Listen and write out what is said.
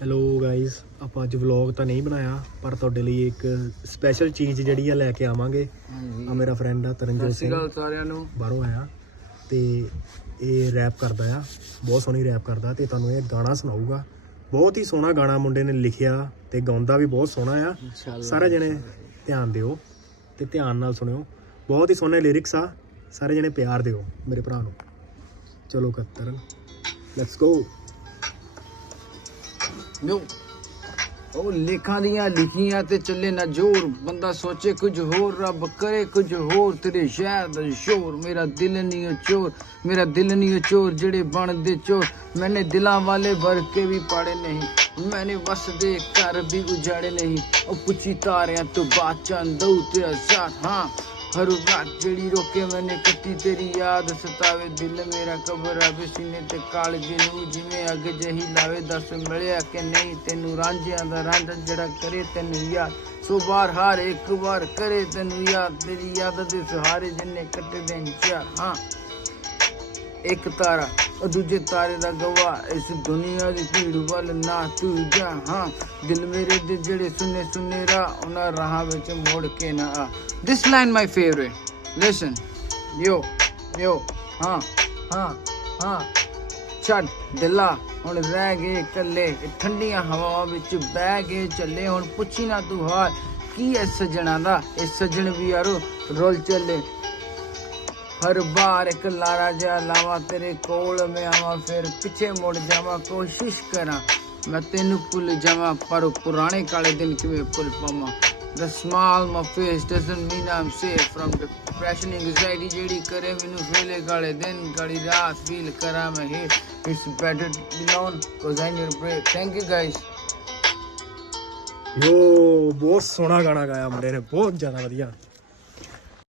Hello guys ਆਪਾਂ ਅੱਜ vlog ਤਾਂ ਨਹੀਂ ਬਣਾਇਆ ਪਰ ਤੁਹਾਡੇ ਲਈ ਇੱਕ ਸਪੈਸ਼ਲ ਚੀਜ਼ ਜਿਹੜੀ ਆ ਲੈ ਕੇ ਆਵਾਂਗੇ। ਆ ਮੇਰਾ ਫਰੈਂਡ ਆ ਤਰਨਜੋਤ ਸਿੰਘ। ਸਾਰਿਆਂ ਨੂੰ। ਬਾਹਰੋਂ ਆਇਆ ਤੇ ਇਹ ਰੈਪ ਕਰਦਾ ਆ। ਬਹੁਤ ਸੋਹਣੀ ਰੈਪ ਕਰਦਾ ਤੇ ਤੁਹਾਨੂੰ ਇਹ ਗਾਣਾ ਸੁਣਾਊਗਾ। ਬਹੁਤ ਹੀ ਸੋਹਣਾ ਗਾਣਾ ਮੁੰਡੇ ਨੇ ਲਿਖਿਆ ਤੇ ਗਾਉਂਦਾ ਵੀ ਬਹੁਤ ਸੋਹਣਾ ਆ। ਸਾਰੇ ਜਣੇ ਧਿਆਨ ਦਿਓ ਤੇ ਧਿਆਨ ਨਾਲ ਸੁਣਿਓ। ਬਹੁਤ ਹੀ ਸੋਹਣੇ ਲਿਰਿਕਸ ਆ। ਸਾਰੇ ਜਣੇ ਪਿਆਰ ਦਿਓ ਮੇਰੇ ਭਰਾ ਨੂੰ। ਚਲੋ ਕੱਤਰ ਲੈਟਸ ਗੋ ਨੋ ਉਹ ਲੇਖਾਂ ਦੀਆਂ ਲਿਖੀਆਂ ਤੇ ਚੱਲੇ ਨਾ ਜ਼ੋਰ। ਬੰਦਾ ਸੋਚੇ ਕੁਝ ਹੋਰ, ਰੱਬ ਕਰੇ ਕੁਝ ਹੋਰ। ਤੇਰੇ ਸ਼ਹਿਰ ਦਾ ਸ਼ੋਰ, ਮੇਰਾ ਦਿਲ ਨਹੀਂ ਉਹ ਚੋਰ। ਮੇਰਾ ਦਿਲ ਨਹੀਂ ਉਹ ਚੋਰ ਜਿਹੜੇ ਬਣਦੇ ਚੋਰ। ਮੈਨੇ ਦਿਲਾਂ ਵਾਲੇ ਭਰ ਕੇ ਵੀ ਪਾੜੇ ਨਹੀਂ। ਮੈਨੇ ਵਸਦੇ ਘਰ ਵੀ ਉਜਾੜੇ ਨਹੀਂ। ਉਹ ਪੁੱਛੀ ਤਾਰਿਆਂ ਤੋਂ ਬਾਤ ਚੰਦੂ ਤੇਰਾ ਸਾਥ ਹਾਂ। ਹਰ ਰਾਤ ਜਿਹੜੀ ਰੋਕੇ ਮੈਨੇ ਕੱਟੀ ਤੇਰੀ ਯਾਦ ਸਤਾਵੇ। ਦਿਲ ਮੇਰਾ ਕਬਰ ਆਵੇ ਸੀਨੇ ਤੇ ਕਾਲਜੇ ਨੂੰ ਜਿਵੇਂ ਅੱਗ ਜਹੀ ਲਾਵੇ। ਦੱਸ ਮਿਲਿਆ ਕਿ ਨਹੀਂ, ਤੈਨੂੰ ਰਾਂਝਿਆਂ ਦਾ ਰਾਂਝਾ ਜਿਹੜਾ ਕਰੇ ਤੈਨੂੰ ਯਾਦ। ਸੋ ਬਾਰ ਹਾਰ ਇੱਕ ਵਾਰ ਕਰੇ ਤੈਨੂੰ ਯਾਦ। ਤੇਰੀ ਯਾਦ ਦੇ ਸਹਾਰੇ ਜਿੰਨੇ ਕੱਟੇ ਦਿਨ ਚਾਰ ਹਾਂ। ਇੱਕ ਤਾਰਾ, ਉਹ ਦੂਜੇ ਤਾਰੇ ਦਾ ਗਵਾਹ। ਇਸ ਦੁਨੀਆ ਦੀ ਭੀੜ ਵੱਲ ਨਾ ਤੂੰ ਜਾ, ਹਾਂ। ਦਿਲ ਮੇਰੇ ਦੇ ਜਿਹੜੇ ਸੁਨੇ ਸੁਨੇ ਰਾ ਉਹਨਾਂ ਰਾਹਾਂ ਵਿੱਚ ਮੋੜ ਕੇ ਨਾ ਆ। This line my favourite listen yo yo ਹਾਂ ਹਾਂ ਹਾਂ। ਛੱਡ, ਦਿਲਾ, ਹੁਣ ਰਹਿ ਗਏ ਇਕੱਲੇ। ਠੰਡੀਆਂ ਹਵਾਵਾਂ ਵਿੱਚ ਬਹਿ ਗਏ ਚੱਲੇ, ਹੁਣ ਪੁੱਛੀ ਨਾ ਤੂੰ ਹਾਲ। ਕੀ ਐ ਸਜਣਾ ਦਾ? ਇਹ ਸਜਣ ਵੀ ਯਾਰੋ, ਰੋਲ ਚੱਲੇ। ਹਰ ਬਾਰ ਇੱਕ ਲਾਰਾ ਜਿਹਾ ਲਾਵਾਂ ਤੇਰੇ ਕੋਲ ਮੈਂ ਆਵਾਂ ਫਿਰ ਪਿੱਛੇ ਮੁੜ ਜਾਵਾਂ ਕੋਸ਼ਿਸ਼ ਕਰਾਂ ਮੈਂ ਤੈਨੂੰ ਭੁੱਲ ਜਾਵਾਂ ਪਰ ਪੁਰਾਣੇ ਕਾਲੇ ਦਿਨ ਕਿਵੇਂ ਭੁੱਲ ਪਾਵਾਂ The smile my face doesn't mean I'm safe from depression anxiety ਜਿਹੜੀ ਕਰੇ ਮੈਨੂੰ ਫੇਲੇ ਕਾਲੇ ਦਿਨ ਕਾਲੀ ਰਾਤ ਫੀਲ ਕਰਾਂ ਮੈਂ ਹੇ it's better to be alone cause I need a break thank you guys ਯੋ ਬਹੁਤ ਸੋਹਣਾ ਗਾਣਾ ਗਾਇਆ ਮੁੰਡੇ ਨੇ ਬਹੁਤ ਜ਼ਿਆਦਾ ਵਧੀਆ